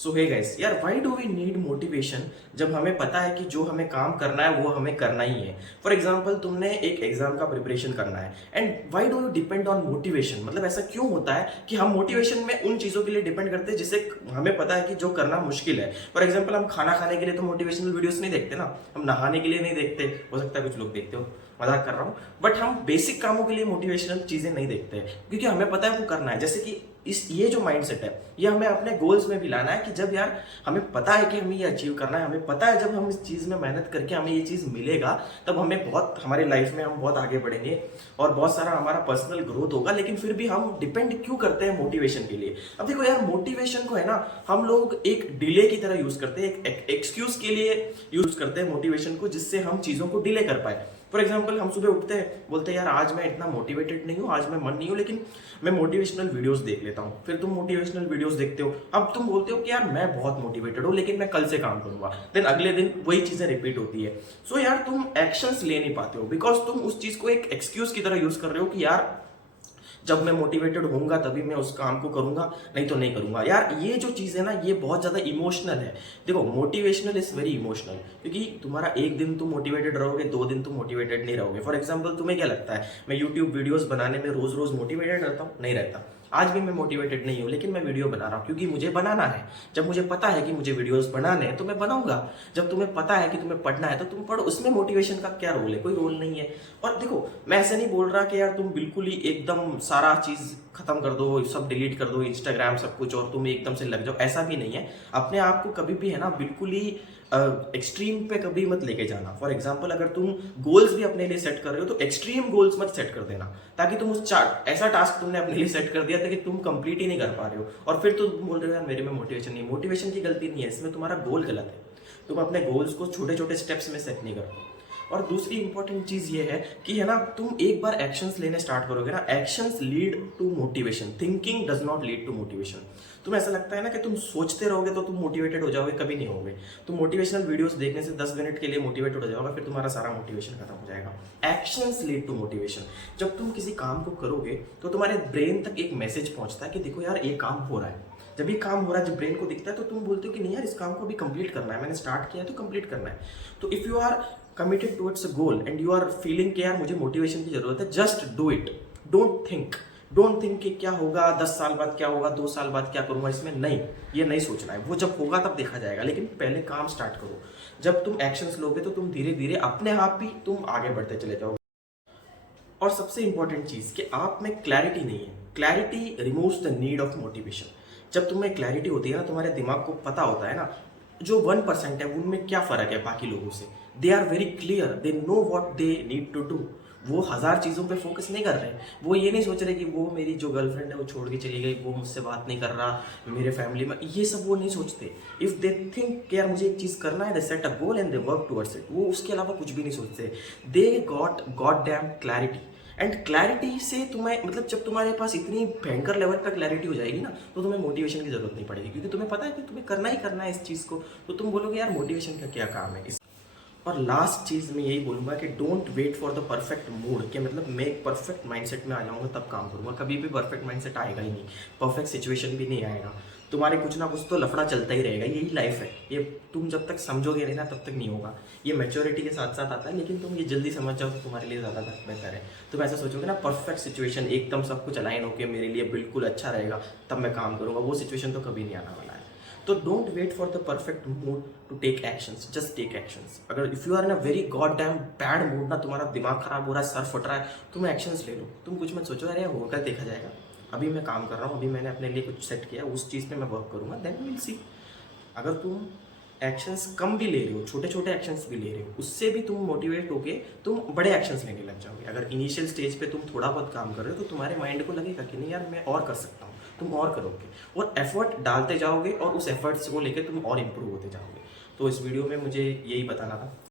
सो hey guys यार, why do we need motivation जब हमें पता है कि जो हमें काम करना है वो हमें करना ही है। फॉर एग्जाम्पल, तुमने एक एग्जाम का प्रिपरेशन करना है and why do you depend on motivation. मतलब ऐसा क्यों होता है कि हम मोटिवेशन में उन चीज़ों के लिए डिपेंड करते हैं जिसे हमें पता है कि जो करना मुश्किल है। फॉर एग्जाम्पल, हम खाना खाने के लिए तो मोटिवेशनल वीडियोस नहीं देखते ना, हम नहाने के लिए नहीं देखते, हो सकता है कुछ लोग देखते हो, मजाक कर रहा हूँ। बट हम बेसिक कामों के लिए मोटिवेशनल चीज़ें नहीं देखते क्योंकि हमें पता है वो करना है। जैसे कि ये जो माइंडसेट है ये हमें अपने गोल्स में भी लाना है कि जब यार हमें पता है कि हमें ये अचीव करना है, हमें पता है जब हम इस चीज़ में मेहनत करके हमें ये चीज़ मिलेगा तब हमें बहुत, हमारी लाइफ में हम बहुत आगे बढ़ेंगे और बहुत सारा हमारा पर्सनल ग्रोथ होगा। लेकिन फिर भी हम डिपेंड क्यों करते हैं मोटिवेशन के लिए? अब देखो यार, मोटिवेशन को है ना हम लोग एक डिले की तरह यूज करते हैं, एक एक्सक्यूज के लिए यूज करते हैं मोटिवेशन को, जिससे हम चीज़ों को डिले कर पाए। फॉर एग्जाम्पल, हम सुबह उठते हैं, बोलते हैं यार आज मैं इतना मोटिवेटेड नहीं हूँ, आज मैं मन नहीं हूँ, लेकिन मैं मोटिवेशनल वीडियोस देख लेता हूँ। फिर तुम मोटिवेशनल वीडियोस देखते हो, अब तुम बोलते हो कि यार मैं बहुत मोटिवेटेड हूँ लेकिन मैं कल से काम करूंगा। देन अगले दिन वही चीजें रिपीट होती है। सो यार तुम एक्शंस ले नहीं पाते हो बिकॉज तुम उस चीज को एक एक्सक्यूज की तरह यूज कर रहे हो कि यार जब मैं मोटिवेटेड होऊंगा तभी मैं उस काम को करूंगा, नहीं तो नहीं करूंगा। यार ये जो चीज़ है ना ये बहुत ज़्यादा इमोशनल है। देखो, मोटिवेशनल इज वेरी इमोशनल, क्योंकि तुम्हारा एक दिन तुम मोटिवेटेड रहोगे, 2 दिन तुम मोटिवेटेड नहीं रहोगे। फॉर एग्जाम्पल, तुम्हें क्या लगता है मैं यूट्यूब वीडियोस बनाने में रोज रोज मोटिवेटेड रहता हूँ? नहीं रहता। आज भी मैं मोटिवेटेड नहीं हूँ लेकिन मैं वीडियो बना रहा हूँ क्योंकि मुझे बनाना है। जब मुझे पता है कि मुझे वीडियोस बनाने हैं तो मैं बनाऊंगा। जब तुम्हें पता है कि तुम्हें पढ़ना है तो तुम पढ़ो। उसमें मोटिवेशन का क्या रोल है? कोई रोल नहीं है। और देखो, मैं ऐसे नहीं बोल रहा कि यार तुम बिल्कुल ही एकदम सारा चीज खत्म कर दो, सब डिलीट कर दो, इंस्टाग्राम सब कुछ, और तुम एकदम से लग जाओ, ऐसा भी नहीं है। अपने आप को कभी भी है ना बिल्कुल ही एक्सट्रीम पे कभी मत लेके जाना। फॉर एग्जाम्पल, अगर तुम गोल्स भी अपने लिए सेट कर रहे हो तो एक्सट्रीम गोल्स मत सेट कर देना, ताकि तुम उस ऐसा टास्क तुमने अपने लिए सेट कर दिया था कि तुम कंप्लीट ही नहीं कर पा रहे हो और फिर तुम बोल रहे हो यार मेरे में मोटिवेशन नहीं। मोटिवेशन की गलती नहीं है, इसमें तुम्हारा गोल गलत है। तुम अपने गोल्स को छोटे छोटे स्टेप्स में सेट नहीं करते। और दूसरी इंपॉर्टेंट चीज ये है कि है ना, तुम एक बार एक्शंस लेने स्टार्ट करोगे ना, actions lead to motivation, thinking does not lead to motivation. तुम्हें ऐसा लगता है ना कि तुम सोचते रहोगे तो तुम मोटिवेटेड हो जाओगे? कभी नहीं होगे। तुम मोटिवेशनल वीडियोस देखने से 10 मिनट के लिए मोटिवेटेड हो जाओगे, फिर तुम्हारा सारा मोटिवेशन खत्म हो जाएगा। Actions lead to motivation. जब तुम किसी काम को करोगे तो तुम्हारे ब्रेन तक एक मैसेज पहुंचता है कि देखो यार ये काम हो रहा है। जब ये काम हो रहा है, जब ब्रेन को दिखता है तो तुम बोलते हो कि नहीं यार इस काम को अभी कंप्लीट करना है, मैंने स्टार्ट किया है तो कंप्लीट करना है। तो if you are committed towards a goal and you are feeling कि यार मुझे मोटिवेशन की जरूरत है, just do it. Don't think कि क्या होगा 10 साल बाद, क्या होगा 2 साल बाद, क्या करूंगा। इसमें नहीं, ये नहीं सोचना है। वो जब होगा तब देखा जाएगा, लेकिन पहले काम स्टार्ट करो। जब तुम एक्शंस लोगे तो तुम धीरे धीरे अपने आप ही तुम आगे बढ़ते चले जाओगे। और सबसे इंपॉर्टेंट चीज कि आप में क्लैरिटी नहीं है। Clarity removes the need of motivation. जब तुम्हें क्लैरिटी होती है ना, तुम्हारे दिमाग को पता होता है ना जो 1% है उनमें क्या फर्क है बाकी लोगों से। They are very clear, they know what they need to do. वो 1000 चीज़ों पे फोकस नहीं कर रहे। वो ये नहीं सोच रहे कि वो मेरी जो गर्लफ्रेंड है वो छोड़ के चली गई, वो मुझसे बात नहीं कर रहा, मेरे फैमिली में, ये सब वो नहीं सोचते। इफ दे थिंक कि यार मुझे एक चीज़ करना है, they set a goal and they work towards it. वो उसके अलावा कुछ भी नहीं सोचते। They got damn clarity. And clarity से तुम्हें, मतलब जब तुम्हारे पास इतनी भयंकर लेवल पर क्लैरिटी हो जाएगी ना तो तुम्हें मोटिवेशन की जरूरत नहीं पड़ेगी, क्योंकि तुम्हें पता है कि तुम्हें करना ही करना है इस चीज़ को। तो तुम बोलोगे यार मोटिवेशन का क्या काम है। और लास्ट चीज़ मैं यही बोलूँगा कि don't wait for the perfect mood, कि मतलब मैं एक परफेक्ट माइंडसेट में आ जाऊँगा तब काम करूँगा। कभी भी परफेक्ट माइंडसेट आएगा ही नहीं, परफेक्ट सिचुएशन भी नहीं आएगा। तुम्हारे कुछ ना कुछ तो लफड़ा चलता ही रहेगा, यही लाइफ है। ये तुम जब तक समझोगे नहीं ना तब तक नहीं होगा। ये मैच्योरिटी के साथ साथ आता है, लेकिन तुम ये जल्दी समझ जाओ तो तुम्हारे लिए ज़्यादा बेहतर है। तुम ऐसा सोचोगे ना परफेक्ट सिचुएशन, एकदम सब कुछ अलाइन होकर मेरे लिए बिल्कुल अच्छा रहेगा तब मैं काम करूँगा, वो सिचुएशन तो कभी नहीं आने वाला है। तो don't wait for the perfect mood to take actions, just take actions. अगर if you are in a very god damn bad mood ना, तुम्हारा दिमाग खराब हो रहा है, सर फट रहा है, तुम एक्शंस ले लो। तुम कुछ मत सोचो अरे होगा देखा जाएगा। अभी मैं काम कर रहा हूँ, अभी मैंने अपने लिए कुछ सेट किया, उस चीज़ पे मैं वर्क करूँगा, देन विल सी। अगर तुम एक्शंस कम भी ले रहे हो, छोटे छोटे एक्शंस भी ले रहे हो, उससे भी तुम मोटिवेट होके तुम बड़े एक्शंस लेने लग जाओगे। अगर इनिशियल स्टेज पे तुम थोड़ा बहुत काम कर रहे हो तो तुम्हारे माइंड को लगेगा कि नहीं यार मैं और कर सकता हूँ, तुम और करोगे और एफर्ट डालते जाओगे और उस एफर्ट्स को लेकर तुम और इम्प्रूव होते जाओगे। तो इस वीडियो में मुझे यही बताना था।